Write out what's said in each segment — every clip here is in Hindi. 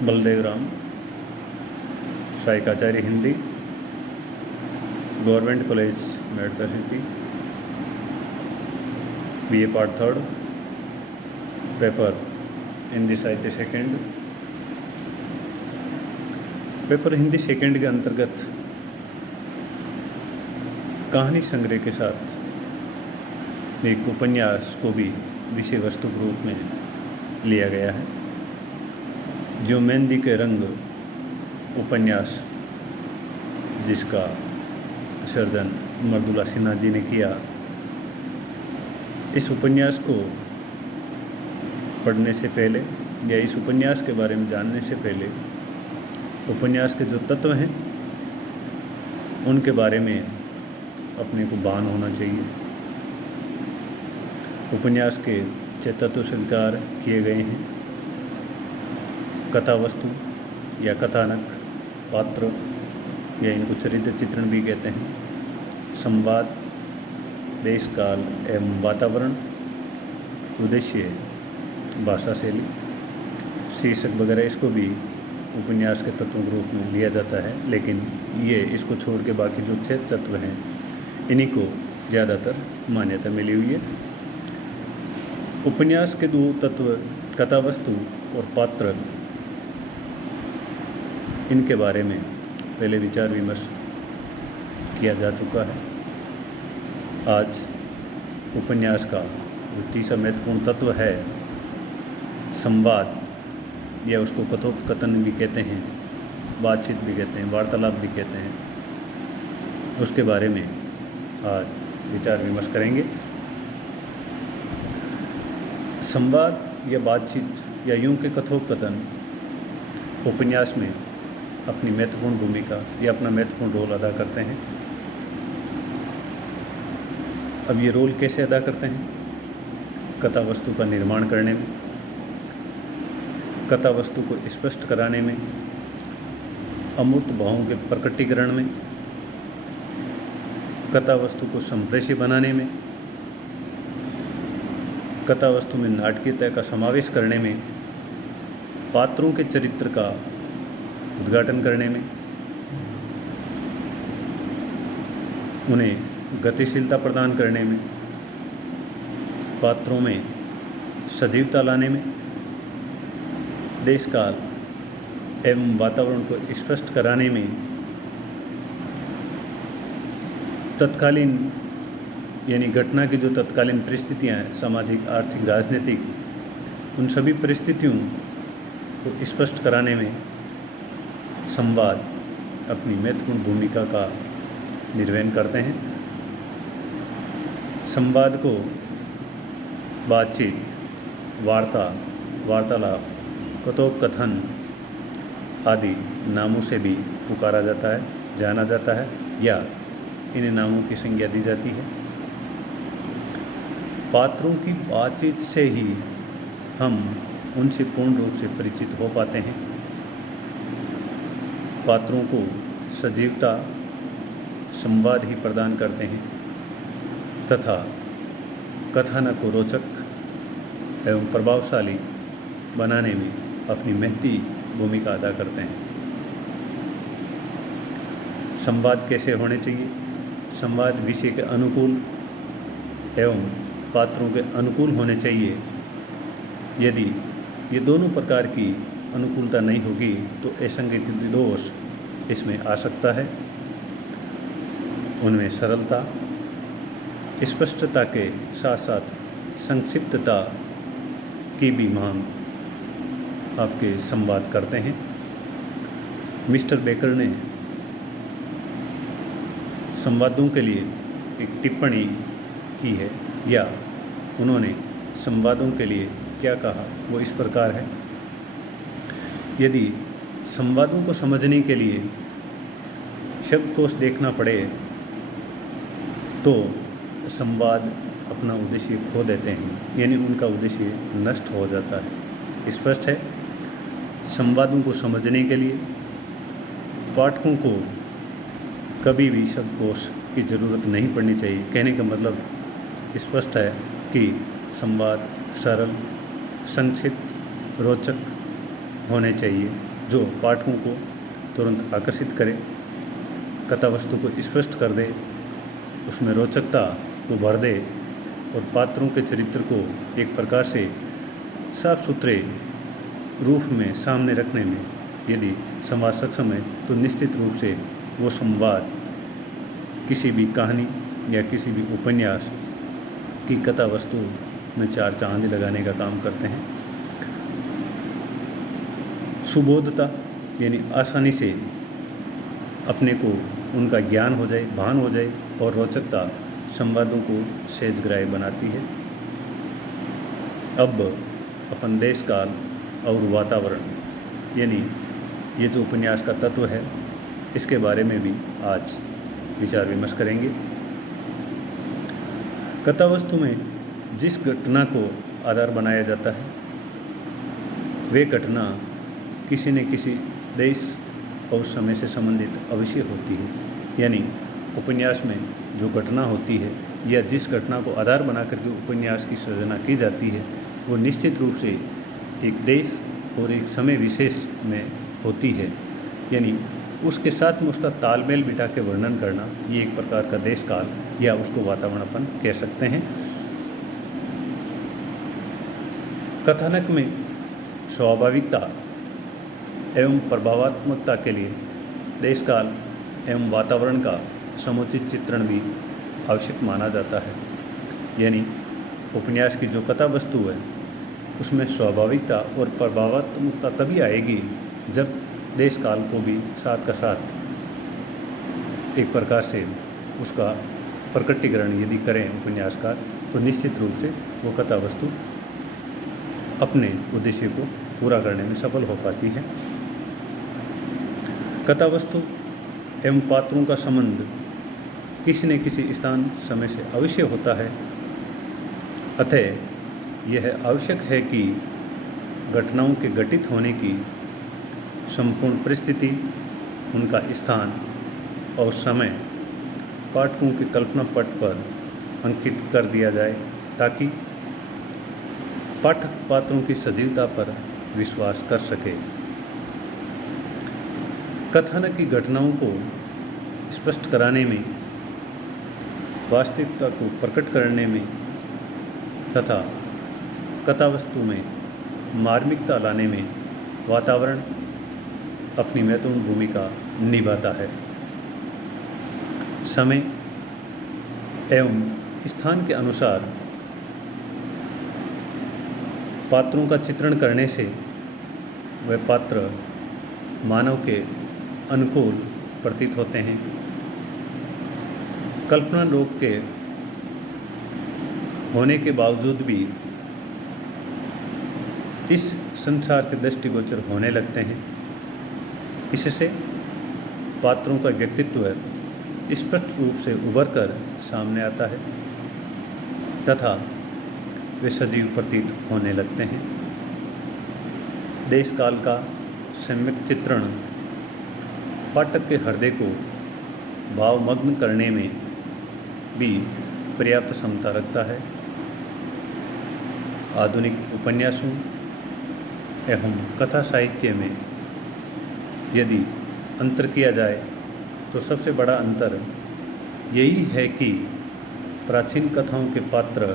बलदेव राम, सहायकाचार्य Hindi, government college Medta city, BA part 3, paper Hindi साहित्य सेकेंड। पेपर हिंदी सेकेंड के अंतर्गत कहानी संग्रह के साथ एक उपन्यास को भी विषय वस्तु के रूप में लिया गया है। जो मेहंदी के रंग उपन्यास, जिसका सर्जन मृदुला सिन्हा जी ने किया, इस उपन्यास को पढ़ने से पहले या इस उपन्यास के बारे में जानने से पहले उपन्यास के जो तत्व हैं उनके बारे में अपने को भान होना चाहिए। उपन्यास के 6 तत्व स्वीकार किए गए हैं। कथा वस्तु या कथानक, पात्र या इनको चरित्र चित्रण भी कहते हैं, संवाद, देश काल एवं वातावरण, उद्देश्य, भाषा शैली, शीर्षक वगैरह, इसको भी उपन्यास के तत्वों के रूप में लिया जाता है। लेकिन ये इसको छोड़ के बाकी जो 6 तत्व हैं इन्हीं को ज़्यादातर मान्यता मिली हुई है। उपन्यास के 2 तत्व कथा वस्तु और पात्र, इनके बारे में पहले विचार विमर्श किया जा चुका है। आज उपन्यास का जो तीसरा महत्वपूर्ण तत्व है संवाद, या उसको कथोपकथन भी कहते हैं, बातचीत भी कहते हैं, वार्तालाप भी कहते हैं, उसके बारे में आज विचार विमर्श करेंगे। संवाद या बातचीत या यूं के कथोपकथन उपन्यास में अपनी महत्वपूर्ण भूमिका या अपना महत्वपूर्ण रोल अदा करते हैं। अब ये रोल कैसे अदा करते हैं? कथा वस्तु का निर्माण करने में, कथा वस्तु को स्पष्ट कराने में, अमूर्त भावों के प्रकटीकरण में, कथा वस्तु को संप्रेषी बनाने में, कथा वस्तु में नाटकीयता का समावेश करने में, पात्रों के चरित्र का उद्घाटन करने में, उन्हें गतिशीलता प्रदान करने में, पात्रों में सजीवता लाने में, देश काल एवं वातावरण को स्पष्ट कराने में, तत्कालीन यानी घटना की जो तत्कालीन परिस्थितियाँ हैं, सामाजिक, आर्थिक, राजनीतिक, उन सभी परिस्थितियों को स्पष्ट कराने में संवाद अपनी महत्वपूर्ण भूमिका का निर्वहन करते हैं। संवाद को बातचीत, वार्ता, वार्तालाप, कथोपकथन आदि नामों से भी पुकारा जाता है, जाना जाता है, या इन्हें नामों की संज्ञा दी जाती है। पात्रों की बातचीत से ही हम उनसे पूर्ण रूप से परिचित हो पाते हैं। पात्रों को सजीवता संवाद ही प्रदान करते हैं तथा कथानक को रोचक एवं प्रभावशाली बनाने में अपनी महती भूमिका अदा करते हैं। संवाद कैसे होने चाहिए? संवाद विषय के अनुकूल एवं पात्रों के अनुकूल होने चाहिए। यदि ये दोनों प्रकार की अनुकूलता नहीं होगी तो असंगति दोष इसमें आ सकता है। उनमें सरलता, स्पष्टता के साथ साथ संक्षिप्तता की भी मांग आपके संवाद करते हैं। मिस्टर बेकर ने संवादों के लिए एक टिप्पणी की है, या उन्होंने संवादों के लिए क्या कहा, वो इस प्रकार है। यदि संवादों को समझने के लिए शब्दकोश देखना पड़े तो संवाद अपना उद्देश्य खो देते हैं, यानी उनका उद्देश्य नष्ट हो जाता है। स्पष्ट है, संवादों को समझने के लिए पाठकों को कभी भी शब्दकोश की ज़रूरत नहीं पड़नी चाहिए। कहने का मतलब स्पष्ट है कि संवाद सरल, संक्षिप्त, रोचक होने चाहिए जो पाठकों को तुरंत आकर्षित करे, कथा वस्तु को स्पष्ट कर दे, उसमें रोचकता को भर दे और पात्रों के चरित्र को एक प्रकार से साफ सुथरे रूप में सामने रखने में यदि संवाद सक्षम है तो निश्चित रूप से वो संवाद किसी भी कहानी या किसी भी उपन्यास की कथा वस्तु में चार चांद लगाने का काम करते हैं। सुबोधता यानी आसानी से अपने को उनका ज्ञान हो जाए, भान हो जाए और रोचकता संवादों को सहजग्राह्य बनाती है। अब अपन देश काल और वातावरण यानी ये जो उपन्यास का तत्व है इसके बारे में भी आज विचार विमर्श करेंगे। कथा वस्तु में जिस घटना को आधार बनाया जाता है वे घटना किसी न किसी देश और समय से संबंधित अवश्य होती है। यानी उपन्यास में जो घटना होती है या जिस घटना को आधार बना करके उपन्यास की सृजना की जाती है वो निश्चित रूप से एक देश और एक समय विशेष में होती है। यानी उसके साथ में उसका तालमेल बिठा के वर्णन करना ये एक प्रकार का देश काल या उसको वातावरण अपन कह सकते हैं। कथानक में स्वाभाविकता एवं प्रभावात्मकता के लिए देश काल एवं वातावरण का समुचित चित्रण भी आवश्यक माना जाता है। यानी उपन्यास की जो कथा वस्तु है उसमें स्वाभाविकता और प्रभावात्मकता तभी आएगी जब देश काल को भी साथ का साथ एक प्रकार से उसका प्रकटीकरण यदि करें उपन्यासकार तो निश्चित रूप से वो कथा वस्तु अपने उद्देश्य को पूरा करने में सफल हो पाती है। कथा वस्तु एवं पात्रों का संबंध किसी न किसी स्थान समय से अवश्य होता है। अतः यह आवश्यक है कि घटनाओं के घटित होने की संपूर्ण परिस्थिति, उनका स्थान और समय पाठकों के कल्पना पट पर अंकित कर दिया जाए ताकि पाठक पात्रों की सजीवता पर विश्वास कर सके। कथानक की घटनाओं को स्पष्ट कराने में, वास्तविकता को प्रकट करने में तथा कथा वस्तु में मार्मिकता लाने में वातावरण अपनी महत्वपूर्ण भूमिका निभाता है। समय एवं स्थान के अनुसार पात्रों का चित्रण करने से वह पात्र मानव के अनुकूल प्रतीत होते हैं। कल्पना रोग के होने के बावजूद भी इस संसार के दृष्टिगोचर होने लगते हैं। इससे पात्रों का व्यक्तित्व स्पष्ट रूप से उभर कर सामने आता है तथा वे सजीव प्रतीत होने लगते हैं। देश काल का सम्यक चित्रण पाठक के हृदय को भावमग्न करने में भी पर्याप्त क्षमता रखता है। आधुनिक उपन्यासों एवं कथा साहित्य में यदि अंतर किया जाए तो सबसे बड़ा अंतर यही है कि प्राचीन कथाओं के पात्र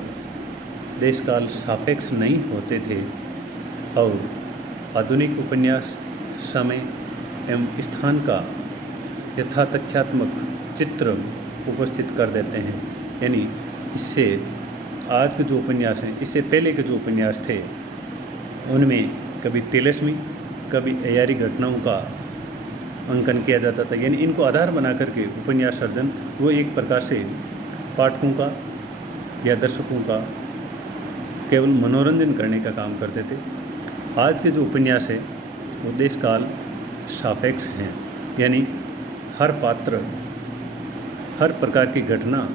देशकाल सापेक्ष नहीं होते थे और आधुनिक उपन्यास समय एवं स्थान का यथातथ्यात्मक चित्र उपस्थित कर देते हैं। यानी इससे आज के जो उपन्यास हैं, इससे पहले के जो उपन्यास थे उनमें कभी तिलस्मी कभी अयारी घटनाओं का अंकन किया जाता था। यानी इनको आधार बना करके उपन्यास सर्जन वो एक प्रकार से पाठकों का या दर्शकों का केवल मनोरंजन करने का काम करते थे। आज के जो उपन्यास है वो देशकाल सापेक्ष हैं। यानी हर पात्र, हर प्रकार की घटना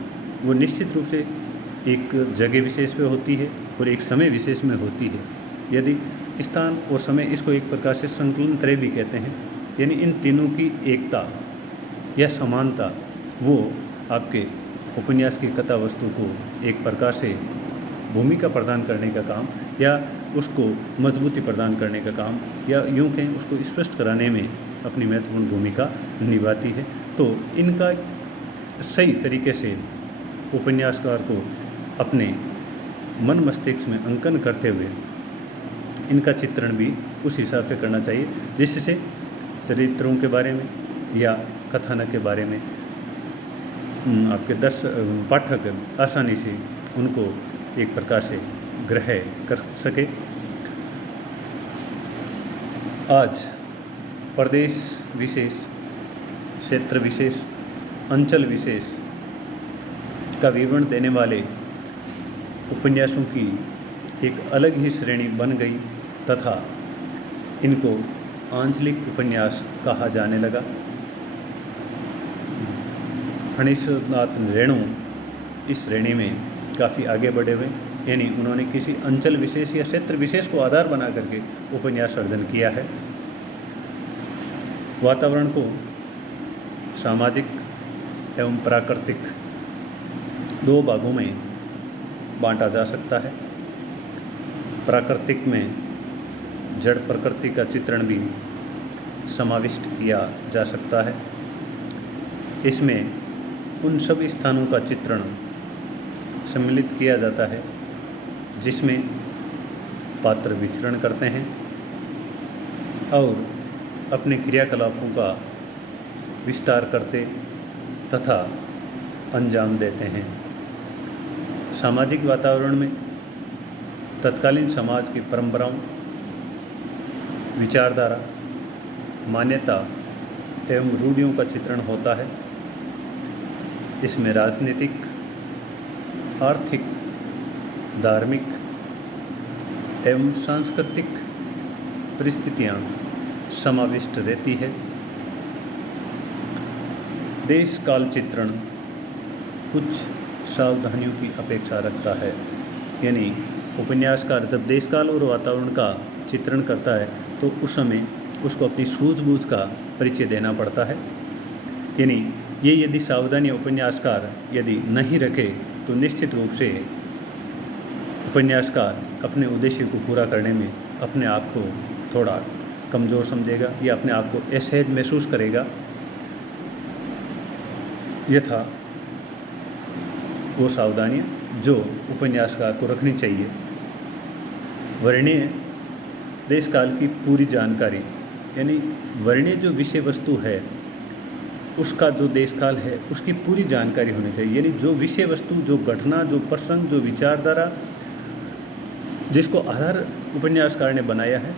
वो निश्चित रूप से एक जगह विशेष में होती है और एक समय विशेष में होती है। यदि स्थान और समय, इसको एक प्रकार से संतुलन त्रय भी कहते हैं। यानी इन तीनों की एकता या समानता वो आपके उपन्यास की कथा वस्तु को एक प्रकार से भूमिका प्रदान करने का काम या उसको मजबूती प्रदान करने का काम, या यूँ कहें उसको स्पष्ट कराने में अपनी महत्वपूर्ण भूमिका निभाती है। तो इनका सही तरीके से उपन्यासकार को अपने मन मस्तिष्क में अंकन करते हुए इनका चित्रण भी उस हिसाब से करना चाहिए, जिससे चरित्रों के बारे में या कथानक के बारे में आपके पाठक आसानी से उनको एक प्रकार से ग्रहण कर सके। आज प्रदेश विशेष, क्षेत्र विशेष, अंचल विशेष का विवरण देने वाले उपन्यासों की एक अलग ही श्रेणी बन गई तथा इनको आंचलिक उपन्यास कहा जाने लगा। फणीश्वरनाथ रेणु इस श्रेणी में काफ़ी आगे बढ़े हुए, यानी उन्होंने किसी अंचल विशेष या क्षेत्र विशेष को आधार बना करके उपन्यास सर्जन किया है। वातावरण को सामाजिक एवं प्राकृतिक दो भागों में बांटा जा सकता है। प्राकृतिक में जड़ प्रकृति का चित्रण भी समाविष्ट किया जा सकता है। इसमें उन सभी स्थानों का चित्रण सम्मिलित किया जाता है जिसमें पात्र विचरण करते हैं और अपने क्रियाकलापों का विस्तार करते तथा अंजाम देते हैं। सामाजिक वातावरण में तत्कालीन समाज की परंपराओं, विचारधारा, मान्यता एवं रूढ़ियों का चित्रण होता है। इसमें राजनीतिक, आर्थिक, धार्मिक एवं सांस्कृतिक परिस्थितियाँ समाविष्ट रहती है। देश काल चित्रण कुछ सावधानियों की अपेक्षा रखता है, यानी उपन्यासकार जब देश काल और वातावरण का चित्रण करता है तो उस समय उसको अपनी सूझबूझ का परिचय देना पड़ता है। यानी ये यदि सावधानी उपन्यासकार यदि नहीं रखे तो निश्चित रूप से उपन्यासकार अपने उद्देश्य को पूरा करने में अपने आप को थोड़ा कमज़ोर समझेगा या अपने आप को असहज महसूस करेगा। यथा वो सावधानियाँ जो उपन्यासकार को रखनी चाहिए। वर्णीय देश काल की पूरी जानकारी, यानी वर्णीय जो विषय वस्तु है उसका जो देश काल है उसकी पूरी जानकारी होनी चाहिए। यानी जो विषय वस्तु, जो घटना, जो प्रसंग, जो विचारधारा जिसको आधार उपन्यासकार ने बनाया है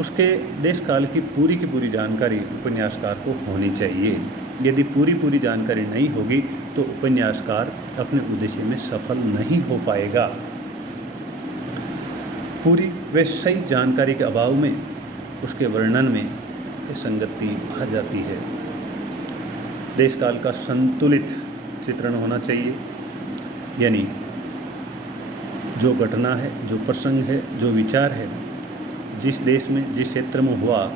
उसके देश काल की पूरी जानकारी उपन्यासकार को होनी चाहिए। यदि पूरी जानकारी नहीं होगी तो उपन्यासकार अपने उद्देश्य में सफल नहीं हो पाएगा। पूरी व सही जानकारी के अभाव में उसके वर्णन में असंगति आ जाती है। देश काल का संतुलित चित्रण होना चाहिए, यानी जो घटना है, जो प्रसंग है, जो विचार है, जिस देश में, जिस क्षेत्र में हुआ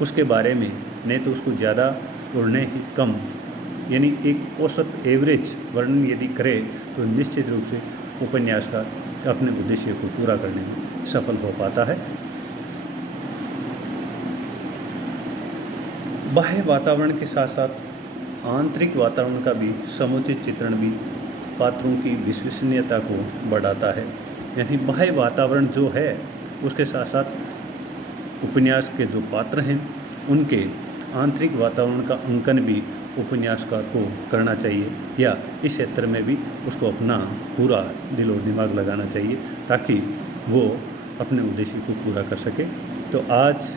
उसके बारे में नहीं तो उसको ज़्यादा और न ही कम, यानी एक औसत एवरेज वर्णन यदि करे तो निश्चित रूप से उपन्यासकार अपने उद्देश्य को पूरा करने में सफल हो पाता है। बाह्य वातावरण के साथ साथ आंतरिक वातावरण का भी समुचित चित्रण भी पात्रों की विश्वसनीयता को बढ़ाता है। यानी बाह्य वातावरण जो है उसके साथ साथ उपन्यास के जो पात्र हैं उनके आंतरिक वातावरण का अंकन भी उपन्यासकार को करना चाहिए, या इस क्षेत्र में भी उसको अपना पूरा दिल और दिमाग लगाना चाहिए ताकि वो अपने उद्देश्य को पूरा कर सके। तो आज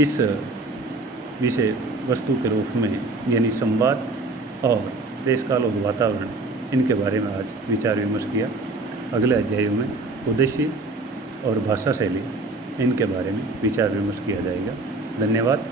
इस विषय वस्तु के रूप में यानी संवाद और देश काल और वातावरण, इनके बारे में आज विचार विमर्श किया। अगले अध्यायों में उद्देश्य और भाषा शैली, इनके बारे में विचार विमर्श किया जाएगा। धन्यवाद।